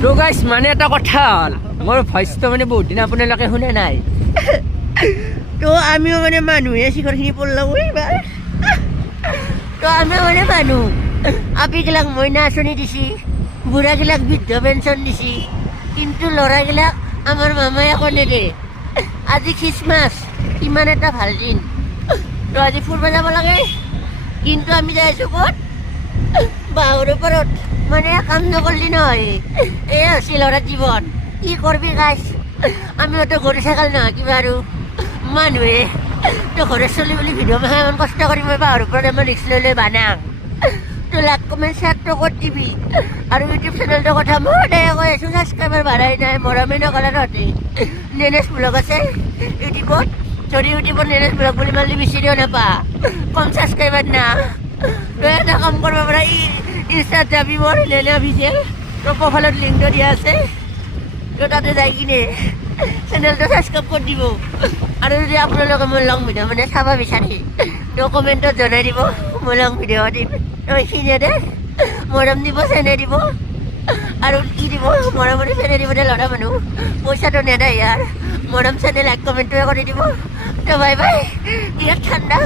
তো গাইছ মানে এটা কথা হ'ল মোৰ ভইচটো মানে বহুত দিন আপোনালোকে শুনা নাই তো আমিও মানে মানুহে শিখৰখিনি পঢ়লাম এইবাৰ তো আমিও মানে মানুহ আপিগিলাক মইনা আঁচনি দিছি বুঢ়াগিলাক বৃদ্ধ পেঞ্চন দিছি কিন্তু ল'ৰাগিলাক আমাৰ মামাই একো নেদে আজি খ্ৰীষ্টমাছ ইমান এটা ভাল দিন তো আজি ফুৰিব যাব লাগে কিন্তু আমি যাই আছোঁ ক'ত বাহুৰ ওপৰত মানে কাম নকৰলি নহয় এই হৈছে ল'ৰাৰ জীৱন কি কৰবি গাইছ আমিওতো গৰু ছাগল নহয় কিবা আৰু মানুহে তো ঘৰত চলি বুলি ভিডিঅ' মাহে ইমান কষ্ট কৰি মই বাহুৰ ওপৰত ইমান ৰিক্স লৈ লৈ বানাম তো লাইক কমেণ্ট শ্বেয়াৰটো কৰি দিবি আৰু ইউটিউব চেনেলটোৰ কথা মই সদায় কৈ আছোঁ ছাবস্ক্ৰাইবাৰ বাঢ়াই নাই মৰমে নকলা তহঁতে নেনেছ ব্লগ আছে ইউটিউবত যদি ইউটিউবত নেনেছ ব্লগ বুলি মাৰিলে বিচাৰিও নাপা কম ছাবস্ক্ৰাইবাৰ না তই এটা কাম কৰিব পাৰা ইনষ্টাত যাবি মোৰ নেনে অফিচিয়েল তোৰ প্ৰফাইলত লিংকটো দিয়া আছে তো তাতে যাই কিনে চেনেলটো ছাবস্ক্ৰাইব কৰি দিব আৰু যদি আপোনালোকে মোৰ লং ভিডিঅ' মানে চাব বিচাৰি তো কমেণ্টত জনাই দিব মই লং ভিডিঅ' দিম তো এইখিনিয়ে দে মৰম দিব চেনে দিব আৰু কি দিব মৰমৰে চেনে দিব দে ল'ৰা মানুহ পইচাটো নেদাই ইয়াৰ মৰম চেনে লাইক কমেণ্টটোৱে কৰি দিব তো বাই বাই ইয়াত ঠাণ্ডা